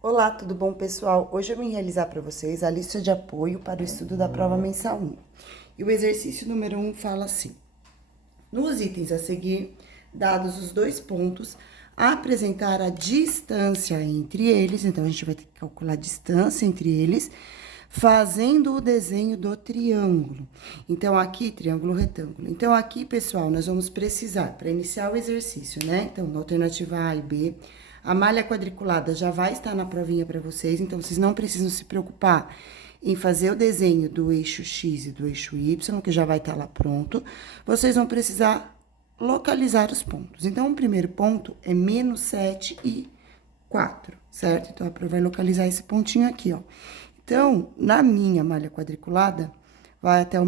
Olá, tudo bom, pessoal? Hoje eu vim realizar para vocês a lista de apoio para o estudo da prova mensal 1. E o exercício número 1 fala assim: nos itens a seguir, dados os dois pontos, apresentar a distância entre eles, então a gente vai ter que calcular a distância entre eles, fazendo o desenho do triângulo. Então, aqui, triângulo retângulo. Então, aqui, pessoal, nós vamos precisar, para iniciar o exercício, né? Então, na alternativa A e B, a malha quadriculada já vai estar na provinha para vocês, então vocês não precisam se preocupar em fazer o desenho do eixo X e do eixo Y, que já vai estar lá pronto. Vocês vão precisar localizar os pontos. Então, o primeiro ponto é menos 7 e 4, certo? Então, a prova vai localizar esse pontinho aqui, ó. Então, na minha malha quadriculada, vai até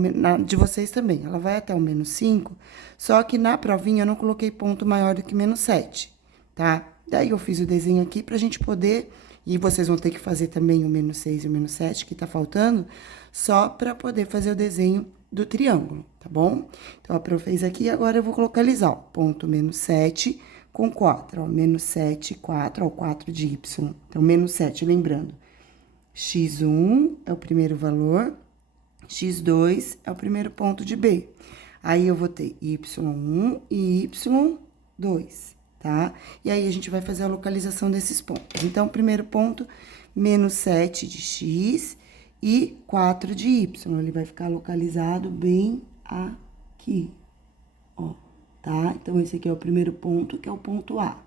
de vocês também, ela vai até o menos 5, só que na provinha eu não coloquei ponto maior do que menos 7, tá? Daí eu fiz o desenho aqui pra gente poder, e vocês vão ter que fazer também o menos 6 e o menos 7, que tá faltando, só pra poder fazer o desenho do triângulo, tá bom? Então, a prof fez aqui, agora eu vou localizar, ó, ponto menos 7 com 4, ó, menos 7, 4, ó, 4 de y. Então, menos 7, lembrando, x1 é o primeiro valor, x2 é o primeiro ponto de B. Aí, eu vou ter y1 e y2, tá? E aí, a gente vai fazer a localização desses pontos. Então, o primeiro ponto, menos 7 de x e 4 de y. Ele vai ficar localizado bem aqui, ó, tá? Então, esse aqui é o primeiro ponto, que é o ponto A.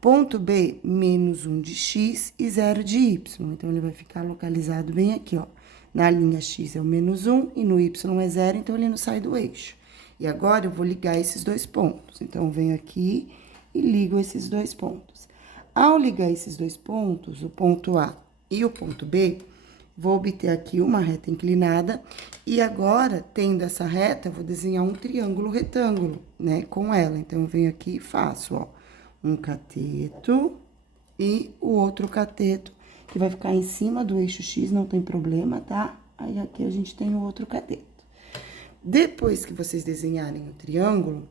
Ponto B, menos 1 de x e 0 de y. Então, ele vai ficar localizado bem aqui, ó. Na linha x é o menos 1 e no y é 0, então ele não sai do eixo. E agora, eu vou ligar esses dois pontos. Então, eu venho aqui e ligo esses dois pontos. Ao ligar esses dois pontos, o ponto A e o ponto B, vou obter aqui uma reta inclinada. E agora, tendo essa reta, eu vou desenhar um triângulo retângulo, né, com ela. Então, eu venho aqui e faço, ó, um cateto e o outro cateto, que vai ficar em cima do eixo X, não tem problema, tá? Aí, aqui a gente tem o outro cateto. Depois que vocês desenharem o triângulo,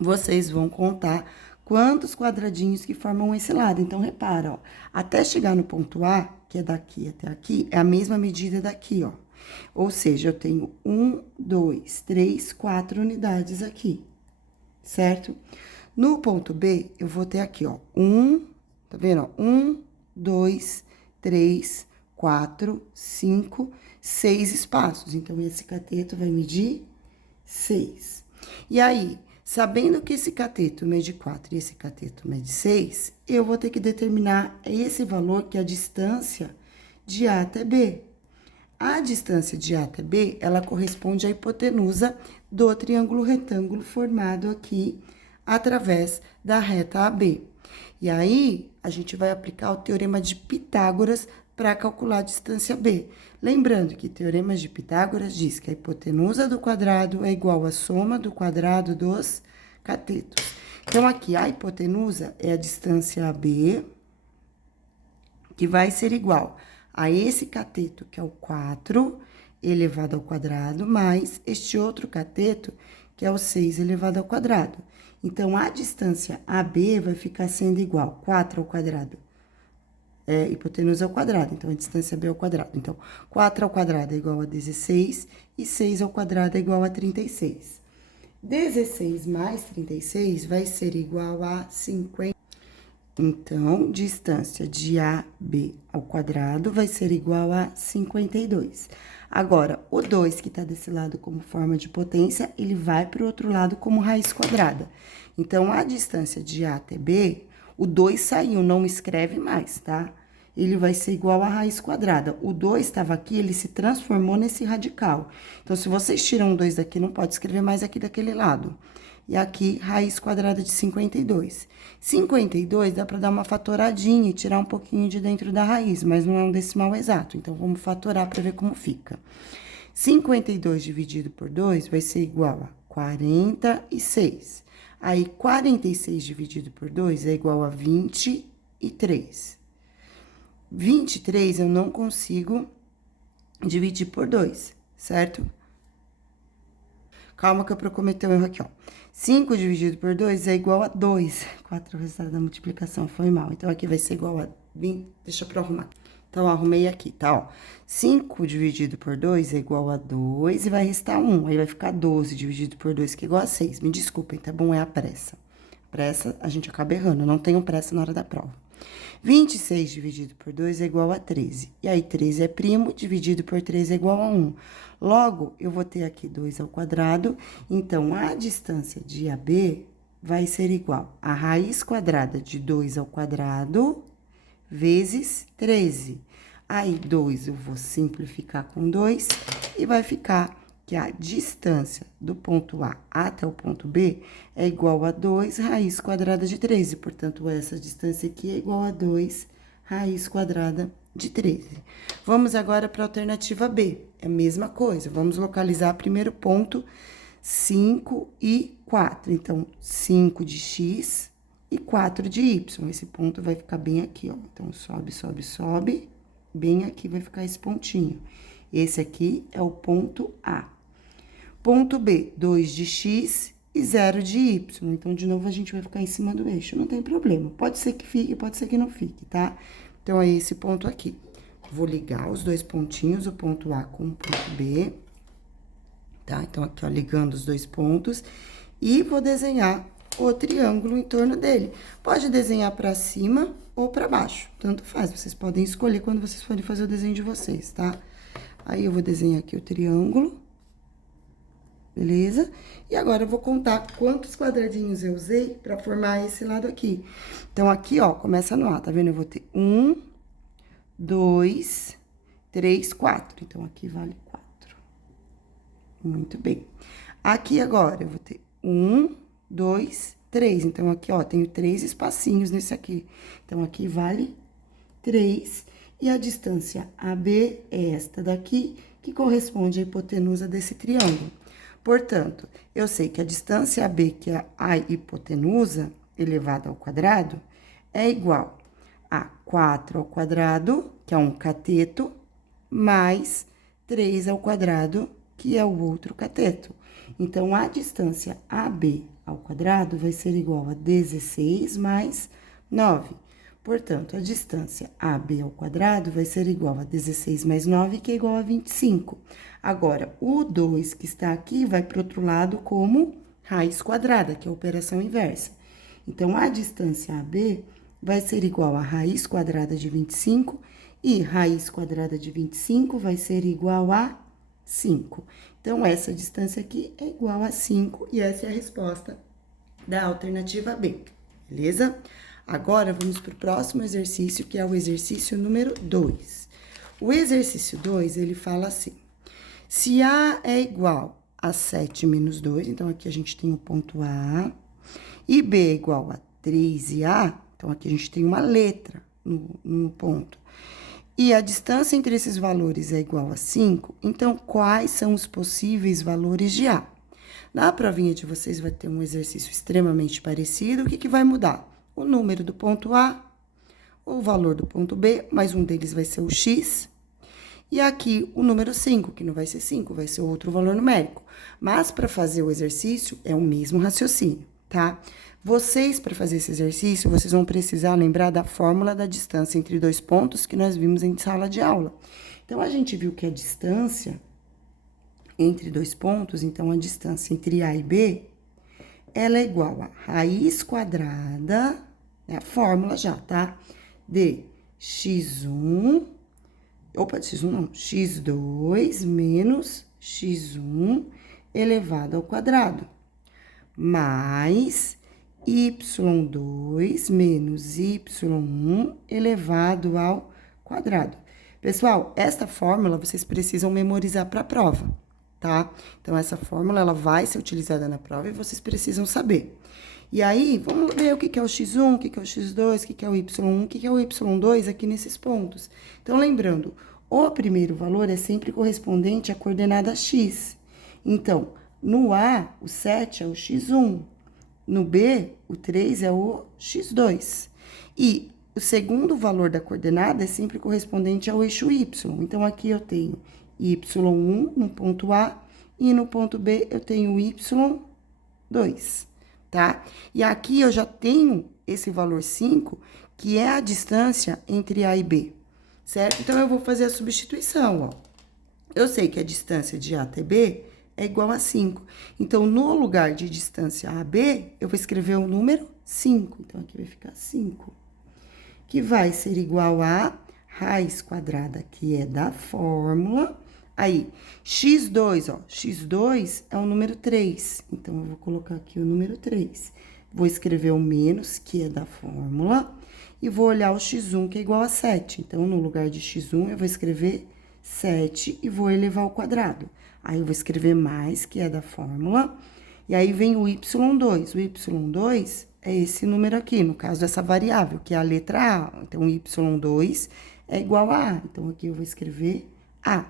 vocês vão contar quantos quadradinhos que formam esse lado. Então, repara, ó, até chegar no ponto A, que é daqui até aqui, é a mesma medida daqui, ó. Ou seja, eu tenho 1, 2, 3, 4 unidades aqui, certo? No ponto B, eu vou ter aqui, ó, tá vendo, ó? 1, 2, 3, 4, 5, 6 espaços. Então, esse cateto vai medir 6. E aí, sabendo que esse cateto mede 4 e esse cateto mede 6, eu vou ter que determinar esse valor, que é a distância de A até B. A distância de A até B, ela corresponde à hipotenusa do triângulo retângulo formado aqui através da reta AB. E aí, a gente vai aplicar o teorema de Pitágoras para calcular a distância B. Lembrando que teorema de Pitágoras diz que a hipotenusa do quadrado é igual à soma do quadrado dos catetos. Então, aqui, a hipotenusa é a distância AB, que vai ser igual a esse cateto, que é o 4 elevado ao quadrado, mais este outro cateto, que é o 6 elevado ao quadrado. Então, a distância AB vai ficar sendo igual a 4 ao quadrado. Hipotenusa ao quadrado, então, a distância B ao quadrado. Então, 4 ao quadrado é igual a 16 e 6 ao quadrado é igual a 36. 16 mais 36 vai ser igual a 50. Então, distância de AB ao quadrado vai ser igual a 52. Agora, o 2 que está desse lado como forma de potência, ele vai para o outro lado como raiz quadrada. Então, a distância de A até B, o 2 saiu, não escreve mais, tá? Ele vai ser igual a raiz quadrada. O 2 estava aqui, ele se transformou nesse radical. Então, se vocês tiram o 2 daqui, não pode escrever mais aqui daquele lado. E aqui, raiz quadrada de 52. 52 dá para dar uma fatoradinha e tirar um pouquinho de dentro da raiz, mas não é um decimal exato. Então, vamos fatorar para ver como fica. 52 dividido por 2 vai ser igual a 46. Aí, 46 dividido por 2 é igual a 23. 23 eu não consigo dividir por 2, certo? Calma que eu cometi um erro aqui, ó. 5 dividido por 2 é igual a 2. 4 é o resultado da multiplicação, foi mal. Então, aqui vai ser igual a Deixa eu arrumar. Então, arrumei aqui, tá, ó. 5 dividido por 2 é igual a 2 e vai restar 1. Aí, vai ficar 12 dividido por 2, que é igual a 6. Me desculpem, tá bom? É a pressa. Pressa, a gente acaba errando. Eu não tenho pressa na hora da prova. 26 dividido por 2 é igual a 13. E aí, 13 é primo, dividido por 3 é igual a 1. Logo, eu vou ter aqui 2 ao quadrado. Então, a distância de AB vai ser igual a raiz quadrada de 2 ao quadrado vezes 13. Aí, 2 eu vou simplificar com 2 e vai ficar que a distância do ponto A até o ponto B é igual a 2 raiz quadrada de 13. Portanto, essa distância aqui é igual a 2 raiz quadrada de 13. Vamos agora para a alternativa B. É a mesma coisa. Vamos localizar primeiro ponto 5 e 4. Então, 5 de x e 4 de y. Esse ponto vai ficar bem aqui, ó. Então, sobe, sobe, sobe. Bem aqui vai ficar esse pontinho. Esse aqui é o ponto A. Ponto B, 2 de x e 0 de y. Então, de novo, a gente vai ficar em cima do eixo. Não tem problema. Pode ser que fique, pode ser que não fique, tá? Então, é esse ponto aqui. Vou ligar os dois pontinhos, o ponto A com o ponto B. Tá? Então, aqui, ó, ligando os dois pontos. E vou desenhar o triângulo em torno dele. Pode desenhar para cima ou para baixo, tanto faz. Vocês podem escolher quando vocês forem fazer o desenho de vocês, tá? Aí, eu vou desenhar aqui o triângulo, beleza? E agora, eu vou contar quantos quadradinhos eu usei para formar esse lado aqui. Então, aqui, ó, começa no A, tá vendo? Eu vou ter 1, 2, 3, 4. Então, aqui vale 4. Muito bem. Aqui, agora, eu vou ter 1, 2, 3. Então, aqui, ó, tenho 3 espacinhos nesse aqui. Então, aqui vale 3. E a distância AB é esta daqui, que corresponde à hipotenusa desse triângulo. Portanto, eu sei que a distância AB, que é a hipotenusa elevada ao quadrado, é igual a 4 ao quadrado, que é um cateto, mais 3 ao quadrado, que é o outro cateto. Então, a distância AB ao quadrado vai ser igual a 16 mais 9. Portanto, a distância AB ao quadrado vai ser igual a 16 mais 9, que é igual a 25. Agora, o 2 que está aqui vai para o outro lado como raiz quadrada, que é a operação inversa. Então, a distância AB vai ser igual a raiz quadrada de 25, e raiz quadrada de 25 vai ser igual a 5. Então, essa distância aqui é igual a 5, e essa é a resposta da alternativa B, beleza? Agora, vamos para o próximo exercício, que é o exercício número 2. O exercício 2, ele fala assim: se A é igual a 7 menos 2, então aqui a gente tem o ponto A, e B é igual a 3 e A, então aqui a gente tem uma letra no ponto. E a distância entre esses valores é igual a 5, então quais são os possíveis valores de A? Na provinha de vocês vai ter um exercício extremamente parecido. O que vai mudar? O número do ponto A, o valor do ponto B, mas um deles vai ser o x. E aqui o número 5, que não vai ser 5, vai ser outro valor numérico. Mas para fazer o exercício é o mesmo raciocínio, tá? Vocês, para fazer esse exercício, vocês vão precisar lembrar da fórmula da distância entre dois pontos que nós vimos em sala de aula. Então, a gente viu que a distância entre dois pontos, então a distância entre A e B, ela é igual a raiz quadrada, é a fórmula já, tá? De x1, x1 não, x2 menos x1 elevado ao quadrado, mais y2 menos y1 elevado ao quadrado. Pessoal, esta fórmula vocês precisam memorizar para a prova, tá? Então, essa fórmula, ela vai ser utilizada na prova e vocês precisam saber. E aí, vamos ver o que é o x1, o que é o x2, o que é o y1, o que é o y2 aqui nesses pontos. Então, lembrando, o primeiro valor é sempre correspondente à coordenada x. Então, no A, o 7 é o x1. No B, o 3 é o x2. E o segundo valor da coordenada é sempre correspondente ao eixo y. Então, aqui eu tenho y1 no ponto A e no ponto B eu tenho y2, tá? E aqui eu já tenho esse valor 5, que é a distância entre A e B, certo? Então, eu vou fazer a substituição, ó. Eu sei que a distância de A até B é igual a 5. Então, no lugar de distância A a B, eu vou escrever o número 5. Então, aqui vai ficar 5. Que vai ser igual a raiz quadrada, que é da fórmula. Aí, x2, ó, x2 é o número 3. Então, eu vou colocar aqui o número 3. Vou escrever o menos, que é da fórmula, e vou olhar o x1, que é igual a 7. Então, no lugar de x1, eu vou escrever 7 e vou elevar ao quadrado. Aí, eu vou escrever mais, que é da fórmula, e aí vem o y2. O y2 é esse número aqui, no caso, essa variável, que é a letra A. Então, y2 é igual a A. Então, aqui eu vou escrever A.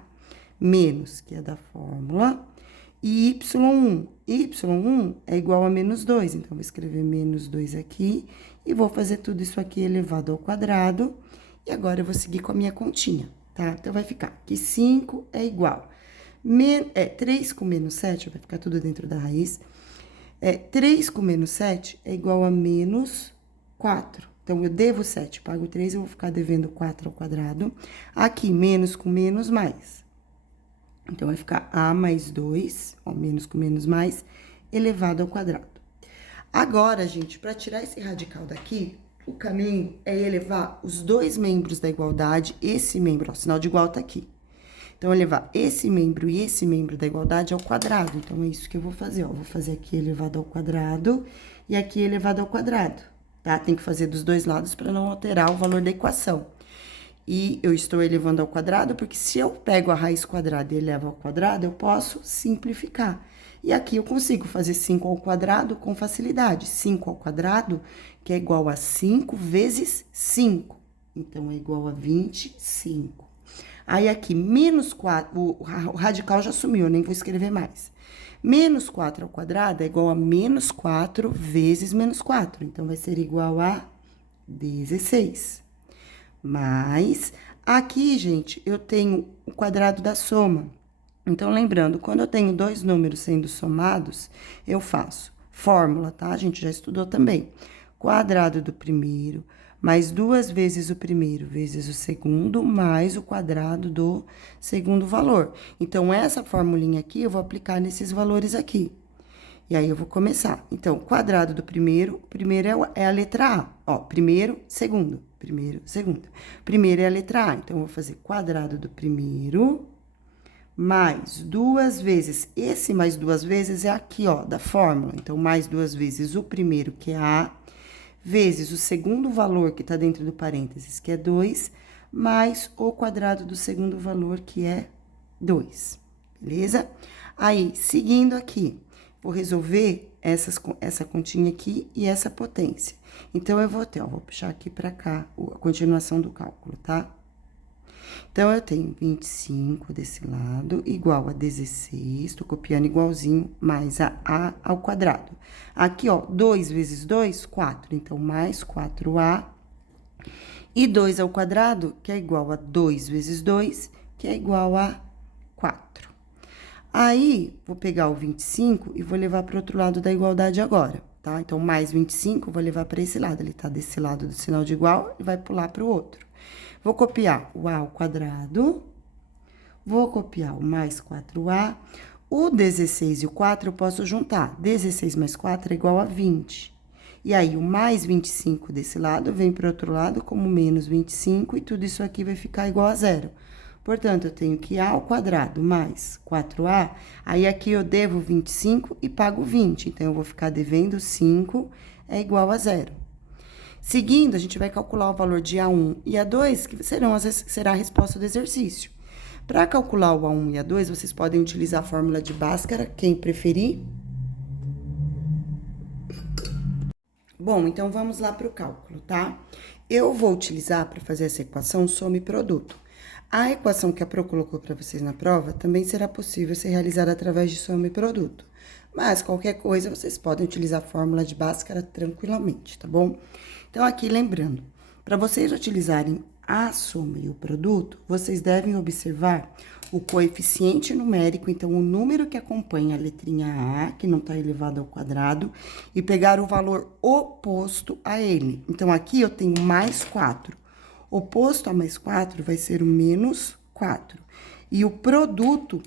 Menos, que é da fórmula, e y1. Y1 é igual a menos 2. Então, vou escrever menos 2 aqui, e vou fazer tudo isso aqui elevado ao quadrado. E agora, eu vou seguir com a minha continha, tá? Então, vai ficar que 5 é igual. 3 com menos 7, vai ficar tudo dentro da raiz. 3 com menos 7 é igual a menos 4. Então, eu devo 7, pago 3, eu vou ficar devendo 4 ao quadrado. Aqui, menos com menos, mais. Então, vai ficar A mais 2, ó, menos com menos, mais, elevado ao quadrado. Agora, gente, para tirar esse radical daqui, o caminho é elevar os dois membros da igualdade, esse membro, ó, o sinal de igual tá aqui. Então, elevar esse membro e esse membro da igualdade ao quadrado. Então, é isso que eu vou fazer, ó. Vou fazer aqui elevado ao quadrado e aqui elevado ao quadrado, tá? Tem que fazer dos dois lados para não alterar o valor da equação. E eu estou elevando ao quadrado porque se eu pego a raiz quadrada e elevo ao quadrado, eu posso simplificar. E aqui eu consigo fazer 5 ao quadrado com facilidade. 5 ao quadrado, que é igual a 5 vezes 5. Então, é igual a 25. Aí, aqui, menos 4, o radical já sumiu, eu nem vou escrever mais. Menos 4 ao quadrado é igual a menos 4 vezes menos 4. Então, vai ser igual a 16. Mas, aqui, gente, eu tenho o quadrado da soma. Então, lembrando, quando eu tenho dois números sendo somados, eu faço fórmula, tá? A gente já estudou também. Quadrado do primeiro, mais 2 vezes o primeiro, vezes o segundo, mais o quadrado do segundo valor. Então, essa formulinha aqui, eu vou aplicar nesses valores aqui. E aí, eu vou começar. Então, quadrado do primeiro, é a letra A. Ó, primeiro, segundo. Primeiro, segundo. Primeiro é a letra A. Então, eu vou fazer quadrado do primeiro, mais 2 vezes. Esse mais 2 vezes é aqui, ó, da fórmula. Então, mais 2 vezes o primeiro, que é A, vezes o segundo valor, que tá dentro do parênteses, que é 2, mais o quadrado do segundo valor, que é 2. Beleza? Aí, seguindo aqui, vou resolver essa continha aqui e essa potência. Então, eu vou ter, ó, vou puxar aqui pra cá a continuação do cálculo, tá? Então, eu tenho 25 desse lado, igual a 16, tô copiando igualzinho, mais a A ao quadrado. Aqui, ó, 2 vezes 2, 4. Então, mais 4A. E 2 ao quadrado, que é igual a 2 vezes 2, que é igual a 4. Aí, vou pegar o 25 e vou levar para o outro lado da igualdade agora, tá? Então, mais 25, vou levar para esse lado. Ele tá desse lado do sinal de igual e vai pular para o outro. Vou copiar o A ao quadrado, vou copiar o mais 4A. O 16 e o 4 eu posso juntar. 16 mais 4 é igual a 20. E aí, o mais 25 desse lado vem para o outro lado como menos 25, e tudo isso aqui vai ficar igual a zero. Portanto, eu tenho que A ao quadrado mais 4A, aí aqui eu devo 25 e pago 20. Então, eu vou ficar devendo 5 é igual a zero. Seguindo, a gente vai calcular o valor de A1 e A2, que será a resposta do exercício. Para calcular o A1 e A2, vocês podem utilizar a fórmula de Bhaskara, quem preferir. Bom, então vamos lá para o cálculo, tá? Eu vou utilizar para fazer essa equação soma e produto. A equação que a Pro colocou para vocês na prova também será possível ser realizada através de soma e produto. Mas qualquer coisa, vocês podem utilizar a fórmula de Bhaskara tranquilamente, tá bom? Então, aqui, lembrando, Para vocês utilizarem a soma e o produto, vocês devem observar o coeficiente numérico, então o número que acompanha a letrinha A, que não está elevado ao quadrado, e pegar o valor oposto a ele. Então, aqui eu tenho mais 4. Oposto a mais 4 vai ser o menos 4. E o produto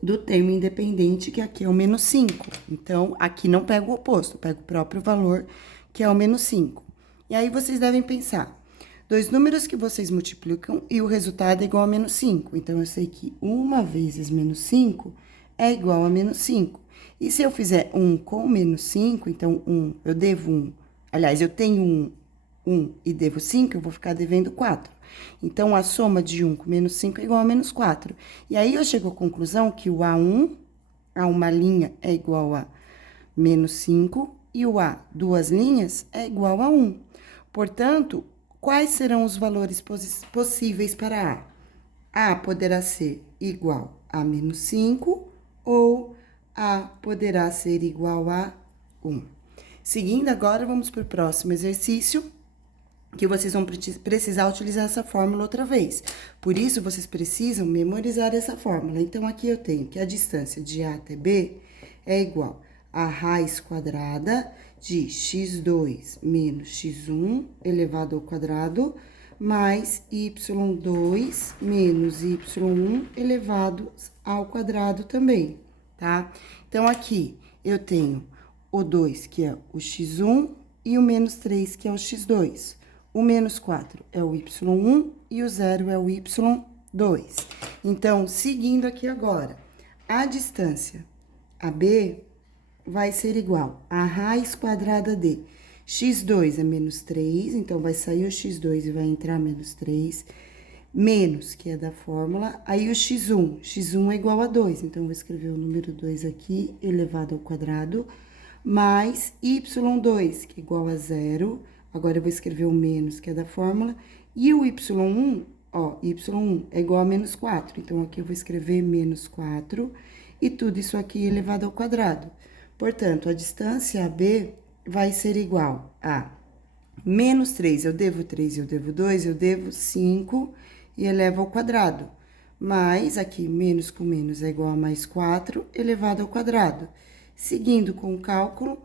do termo independente, que aqui é o menos 5. Então, aqui não pego o oposto, pego o próprio valor, que é o menos 5. E aí, vocês devem pensar, dois números que vocês multiplicam e o resultado é igual a menos 5. Então, eu sei que 1 vezes menos 5 é igual a menos 5. E se eu fizer 1 com menos 5, então, eu devo 1. Aliás, eu tenho 1 e devo 5, eu vou ficar devendo 4. Então, a soma de 1 com menos 5 é igual a menos 4. E aí, eu chego à conclusão que o A1, a uma linha, é igual a menos 5, e o A, duas linhas, é igual a 1. Portanto, quais serão os valores possíveis para A? A poderá ser igual a menos 5 ou A poderá ser igual a 1. Seguindo agora, vamos para o próximo exercício, que vocês vão precisar utilizar essa fórmula outra vez. Por isso, vocês precisam memorizar essa fórmula. Então, aqui eu tenho que a distância de A até B é igual a raiz quadrada de x2 menos x1 elevado ao quadrado, mais y2 menos y1 elevado ao quadrado também, tá? Então, aqui eu tenho o 2, que é o x1, e o menos 3, que é o x2. O menos 4 é o y1 e o 0 é o y2. Então, seguindo aqui agora, a distância AB vai ser igual a raiz quadrada de x2 é menos 3, então vai sair o x2 e vai entrar menos 3, menos, que é da fórmula, aí o x1 é igual a 2, então eu vou escrever o número 2 aqui, elevado ao quadrado, mais y2, que é igual a 0, agora eu vou escrever o menos, que é da fórmula, e o y1, y1 é igual a menos 4, então aqui eu vou escrever menos 4, e tudo isso aqui elevado ao quadrado. Portanto, a distância AB vai ser igual a menos 3, eu devo 3, eu devo 2, eu devo 5 e elevo ao quadrado. Mais, aqui, menos com menos é igual a mais 4 elevado ao quadrado. Seguindo com o cálculo,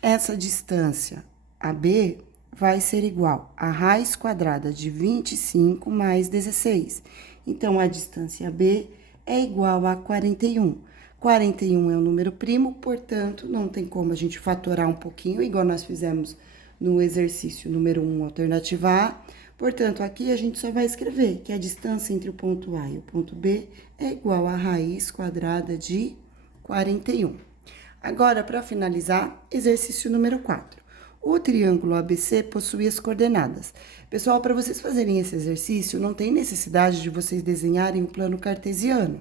essa distância AB vai ser igual a raiz quadrada de 25 mais 16. Então, a distância AB é igual a 41. 41 é um número primo, portanto, não tem como a gente fatorar um pouquinho, igual nós fizemos no exercício número 1, alternativa A. Portanto, aqui a gente só vai escrever que a distância entre o ponto A e o ponto B é igual a raiz quadrada de 41. Agora, para finalizar, exercício número 4. O triângulo ABC possui as coordenadas. Pessoal, para vocês fazerem esse exercício, não tem necessidade de vocês desenharem o plano cartesiano.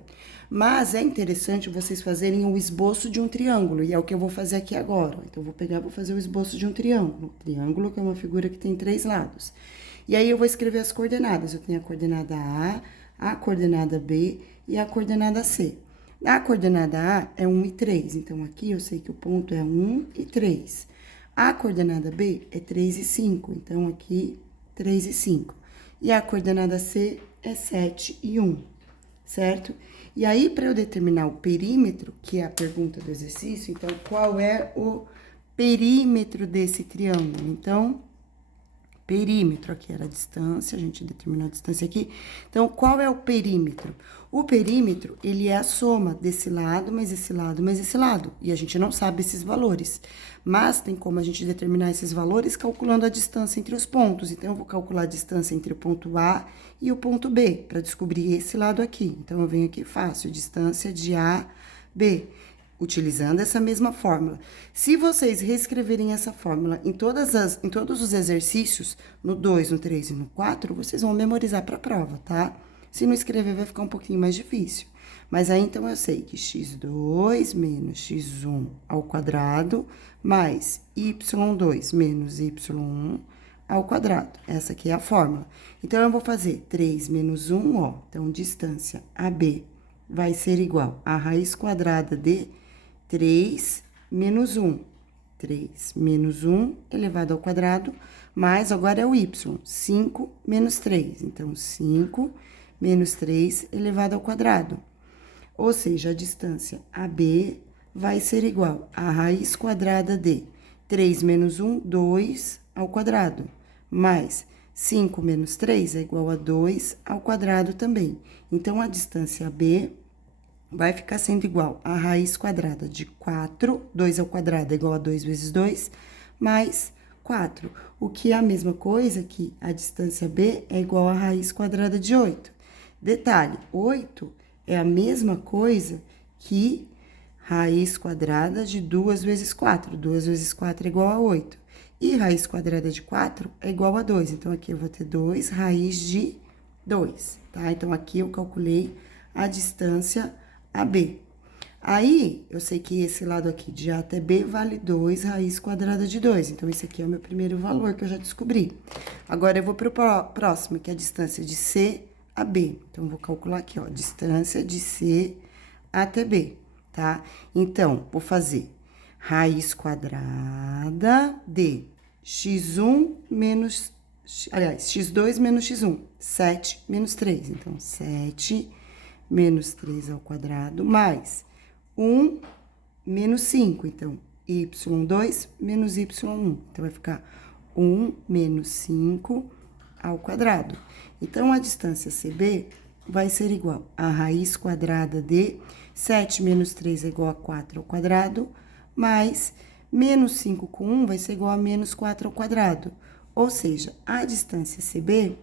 Mas é interessante vocês fazerem o esboço de um triângulo, e é o que eu vou fazer aqui agora. Então, eu vou pegar, vou fazer o esboço de um triângulo. Triângulo, que é uma figura que tem 3 lados. E aí, eu vou escrever as coordenadas. Eu tenho a coordenada A coordenada B e a coordenada C. A coordenada A é 1 e 3, então aqui eu sei que o ponto é 1 e 3. A coordenada B é 3 e 5, então aqui 3 e 5. E a coordenada C é 7 e 1, certo? E aí, para eu determinar o perímetro, que é a pergunta do exercício, então, qual é o perímetro desse triângulo? Então, perímetro, aqui era a distância, a gente determinou a distância aqui. Então, qual é o perímetro? O perímetro, ele é a soma desse lado, mais esse lado, mais esse lado. E a gente não sabe esses valores. Mas tem como a gente determinar esses valores calculando a distância entre os pontos. Então, eu vou calcular a distância entre o ponto A e o ponto B, para descobrir esse lado aqui. Então, eu venho aqui e faço distância de A, B, utilizando essa mesma fórmula. Se vocês reescreverem essa fórmula em todos os exercícios, no 2, no 3 e no 4, vocês vão memorizar para a prova, tá? Se não escrever, vai ficar um pouquinho mais difícil. Mas aí, então, eu sei que x2 menos x1 ao quadrado, mais y2 menos y1 ao quadrado. Essa aqui é a fórmula. Então, eu vou fazer 3 menos 1, ó. Então, distância AB vai ser igual a raiz quadrada de 3 menos 1. 3 menos 1 elevado ao quadrado, mais agora é o y, 5 menos 3. Então, 5 menos 3 elevado ao quadrado. Ou seja, a distância AB vai ser igual a raiz quadrada de 3 menos 1, 2 ao quadrado, mais 5 menos 3 é igual a 2 ao quadrado também. Então, a distância AB vai ficar sendo igual a raiz quadrada de 4, 2 ao quadrado é igual a 2 vezes 2, mais 4, o que é a mesma coisa que a distância B é igual a raiz quadrada de 8. Detalhe, 8 é a mesma coisa que raiz quadrada de 2 vezes 4. 2 vezes 4 é igual a 8. E raiz quadrada de 4 é igual a 2. Então, aqui eu vou ter 2 raiz de 2, tá? Então, aqui eu calculei a distância AB. Aí, eu sei que esse lado aqui de A até B vale 2 raiz quadrada de 2. Então, esse aqui é o meu primeiro valor que eu já descobri. Agora, eu vou para o próximo, que é a distância de C a B. Então, eu vou calcular aqui, ó, distância de C até B, tá? Então, vou fazer raiz quadrada de x1 menos... Aliás, x2 menos x1, 7 menos 3. Então, 7 menos 3 ao quadrado, mais 1 menos 5. Então, y2 menos y1. Então, vai ficar 1 menos 5 ao quadrado. Então, a distância CB vai ser igual a raiz quadrada de 7 menos 3 é igual a 4 ao quadrado, mais menos 5 com 1 vai ser igual a menos 4 ao quadrado. Ou seja, a distância CB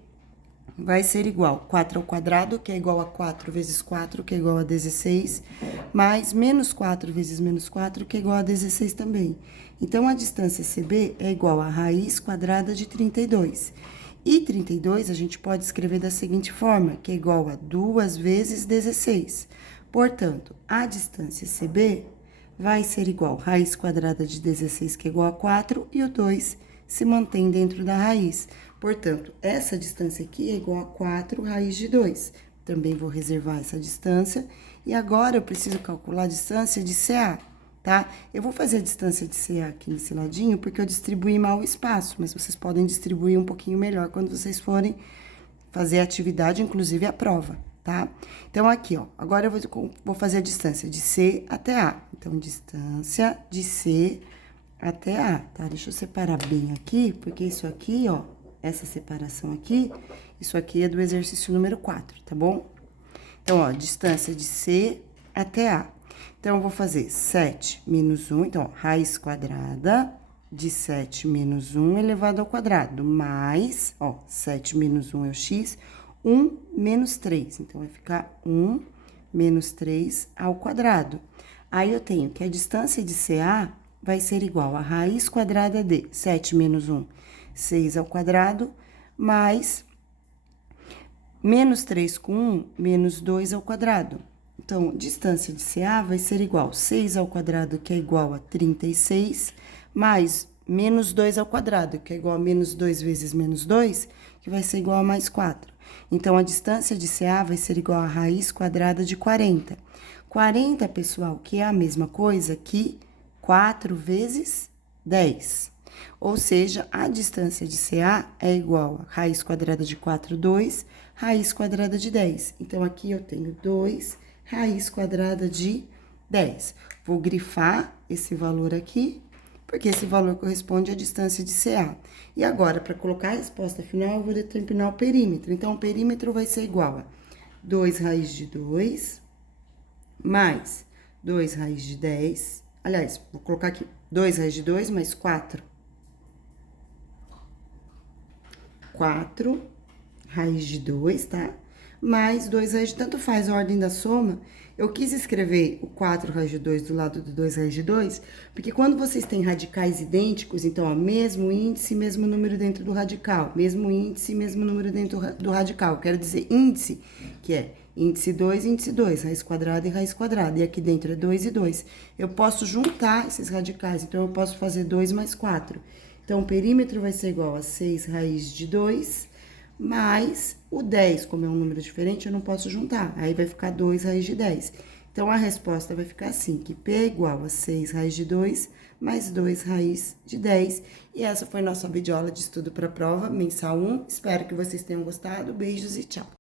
vai ser igual a 4 ao quadrado, que é igual a 4 vezes 4, que é igual a 16, mais menos 4 vezes menos 4, que é igual a 16 também. Então, a distância CB é igual a raiz quadrada de 32. E 32 a gente pode escrever da seguinte forma, que é igual a 2 vezes 16. Portanto, a distância CB vai ser igual a raiz quadrada de 16, que é igual a 4, e o 2 se mantém dentro da raiz. Portanto, essa distância aqui é igual a 4 raiz de 2. Também vou reservar essa distância. E agora, eu preciso calcular a distância de CA, tá? Eu vou fazer a distância de CA aqui nesse ladinho, porque eu distribuí mal o espaço, mas vocês podem distribuir um pouquinho melhor quando vocês forem fazer a atividade, inclusive a prova, tá? Então, aqui, ó, agora eu vou fazer a distância de C até A. Então, distância de C até A, tá? Deixa eu separar bem aqui, porque isso aqui, ó, essa separação aqui, isso aqui é do exercício número 4, tá bom? Então, ó, distância de C até A. Então, eu vou fazer 7 menos 1, então, ó, raiz quadrada de 7 menos 1 elevado ao quadrado, mais, ó, 7 menos 1 é o x, 1 menos 3. Então, vai ficar 1 menos 3 ao quadrado. Aí, eu tenho que a distância de CA vai ser igual a raiz quadrada de 7 menos 1, 6 ao quadrado, mais menos 3 com 1, menos 2 ao quadrado. Então, distância de CA vai ser igual a 6 ao quadrado, que é igual a 36, mais menos 2 ao quadrado, que é igual a menos 2 vezes menos 2, que vai ser igual a mais 4. Então, a distância de CA vai ser igual a raiz quadrada de 40. 40, pessoal, que é a mesma coisa que 4 vezes 10. Ou seja, a distância de CA é igual a raiz quadrada de 4, 2, raiz quadrada de 10. Então, aqui eu tenho 2 raiz quadrada de 10. Vou grifar esse valor aqui, porque esse valor corresponde à distância de CA. E agora, para colocar a resposta final, eu vou determinar o perímetro. Então, o perímetro vai ser igual a 2 raiz de 2, mais 2 raiz de 10. Aliás, vou colocar aqui 2 raiz de 2 mais 4. 4 raiz de 2, tá? Mais 2 raiz de... Tanto faz a ordem da soma. Eu quis escrever o 4 raiz de 2 do lado do 2 raiz de 2, porque quando vocês têm radicais idênticos, então, ó, mesmo índice, mesmo número dentro do radical. Mesmo índice, mesmo número dentro do radical. Quero dizer índice, que é índice 2, raiz quadrada e raiz quadrada. E aqui dentro é 2 e 2. Eu posso juntar esses radicais, então, eu posso fazer 2 mais 4. Então, o perímetro vai ser igual a 6 raiz de 2, mais o 10, como é um número diferente, eu não posso juntar. Aí, vai ficar 2 raiz de 10. Então, a resposta vai ficar assim, que P é igual a 6 raiz de 2 mais 2 raiz de 10. E essa foi nossa videoaula de estudo para a prova mensal 1. Espero que vocês tenham gostado. Beijos e tchau!